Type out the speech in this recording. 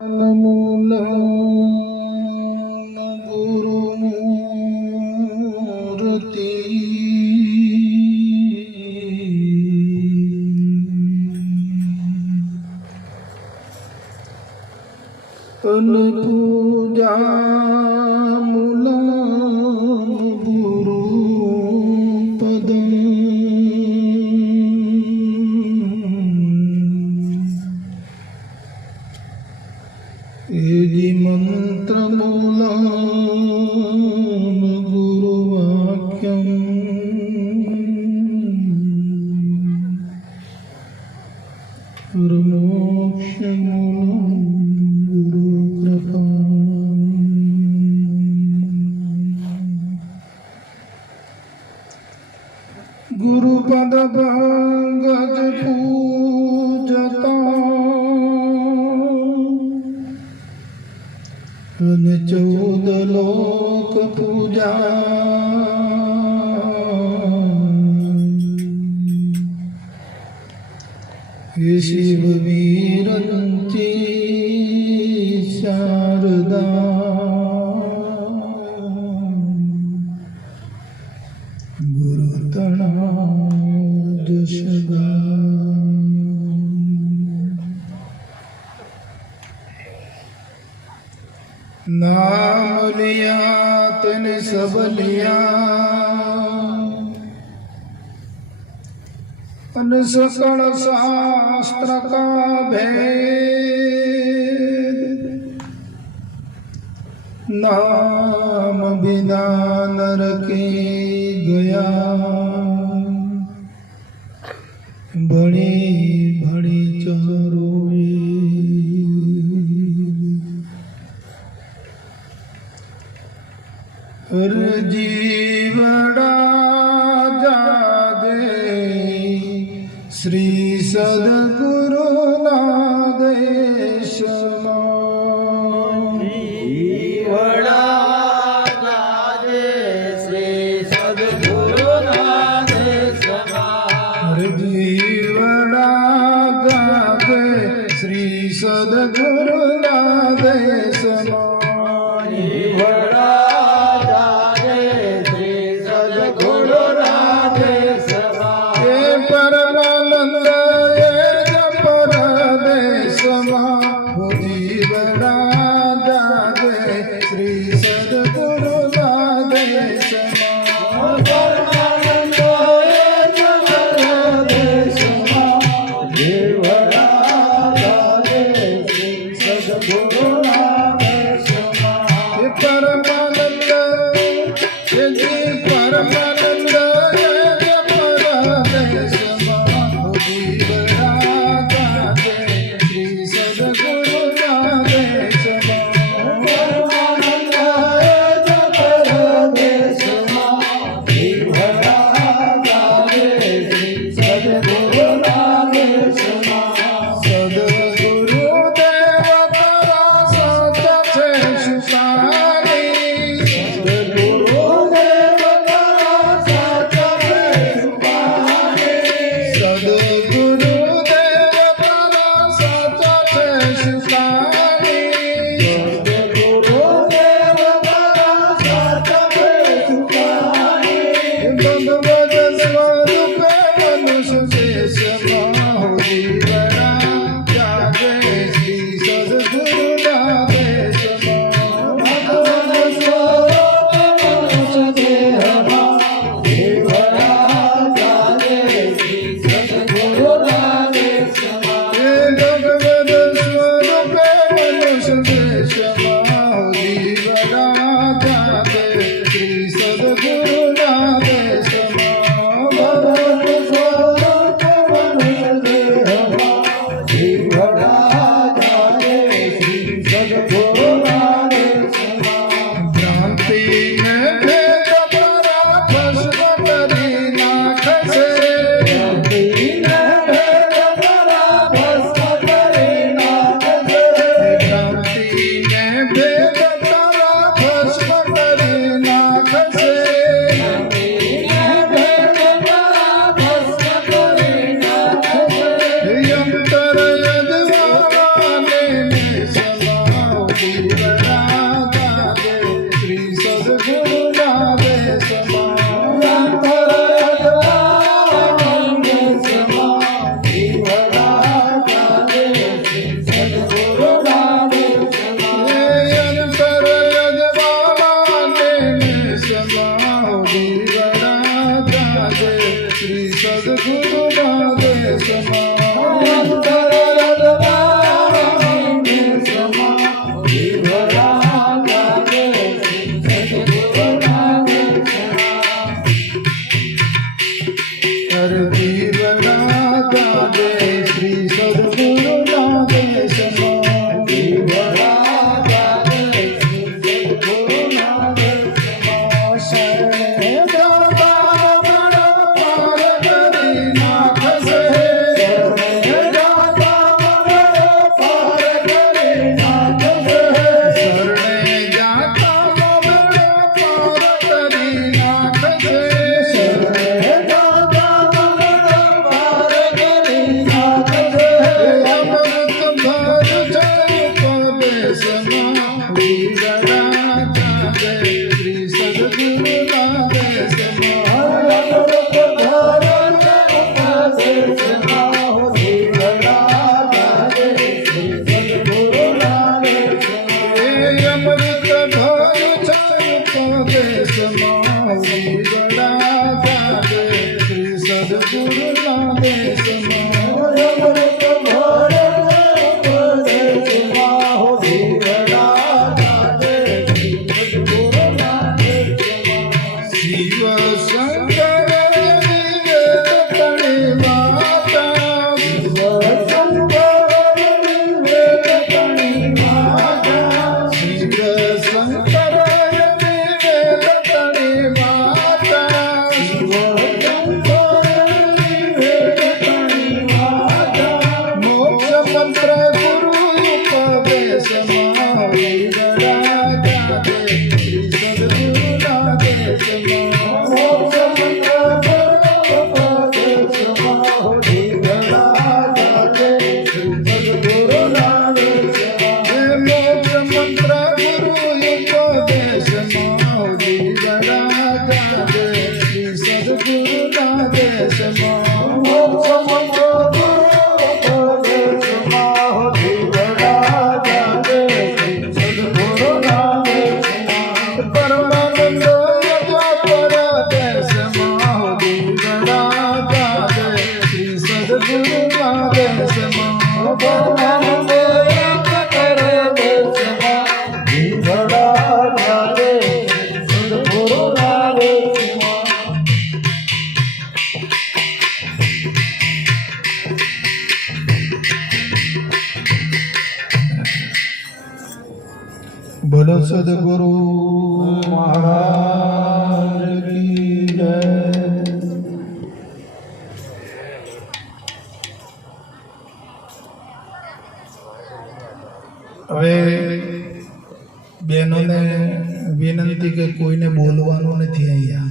ગુરુમૂર્તિ પૂજા મૂલં ગુરુપદં એજી મંત્રમૂલં ગુરુવાક્યં પરમોક્ષમૂલં ગુરુકૃપા ગુરુપદ ભંગજ પૂજતા અને 14 લોક પૂજા હે શિવ વિરંચી શારદા ગુરુ તણા જશગા नाम लिया तने सब लिया अन सकल शास्त्र का भेद नाम बिना नर के गया बड़ी बड़ी चरोई हर जीवड़ा जागे श्री सद्गुरु नादेश जीवड़ा जागे श्री सद्गुरु नादेश हर जीवड़ा जागे श्री सद्गुरु नादेश દીવડા ગાજે શ્રી સદગુરુના દેશમાં અંતર અજવાળાની દેશમાં દીવડા ગાજે શ્રી સદગુરુના દેશમાં. એ અંતર અજવાળાને દેશમાં દીવડા ગાજે શ્રી સદગુરુના દેશમાં અંતર અજવાળાની દેશમાં દીવડા ગાજે શ્રી સદગુરુના દેશમાં. દીવડા ગાજે શ્રી સદગુરુના દેશમાં દીવડા ગાજે શ્રી સદગુરુના દેશમાં. શરણે દાતા મારા પાર કરી નાખશે શરણે દાતા મારા પાર કરી નાખશે. શરણે જાતા મારા પાર કરી નાખશે શરણે દાતા મારા પાર કરી નાખશે. અમૃત ભર છે ઉપદેશમાં દીવડા ગાજે શ્રી સદગુરુના દેશમાં અમૃત ભર છે ઉપદેશમાં દીવડા ગાજે શ્રી સદગુરુના દેશમાં. અમૃત ભર છે ઉપદેશમાં દીવડા ગાજે શ્રી સદગુરુના દેશમાં અમૃત ભર ઉપદેશમાં દીવડા ગાજે શ્રી સદગુરુના દેશમાં. શિવ શંકર વિવેક તણી માતા શિવ શંકર વિવેક તણી માતા. શિવ શંકર વિવેક તણી માતા શિવ શંકર વિવેક તણી માતા. મોક્ષ મંત્ર ગુરુ ઉપદેશમાં દીવડા ગાજે શ્રી સદગુરુના દેશમાં મોક્ષ મંત્ર ઉપદેશમાં દીવડા ગાજે શ્રી સદગુરુના દેશમાં. મોક્ષ મંત્ર ગુરુ ઉપદેશમાં દીવડા ગાજે શ્રી સદગુરુના દેશમાં મોક્ષ મંત્ર ઉપદેશમાં દીવડા ગાજે શ્રી સદગુરુના દેશમાં. પરમાનંદ યજા પરદેશમાં દીવડા ગાજે શ્રી સદગુરુના દેશમાં પરમાનંદ એક કરે દેશમાં દીવડા ગાજે શ્રી સદગુરુના દેશમાં. બોલો સદગુરુ મહારાજ કી જય. હવે બહેનોને વિનંતી કે કોઈને બોલવાનું નથી અહીંયા.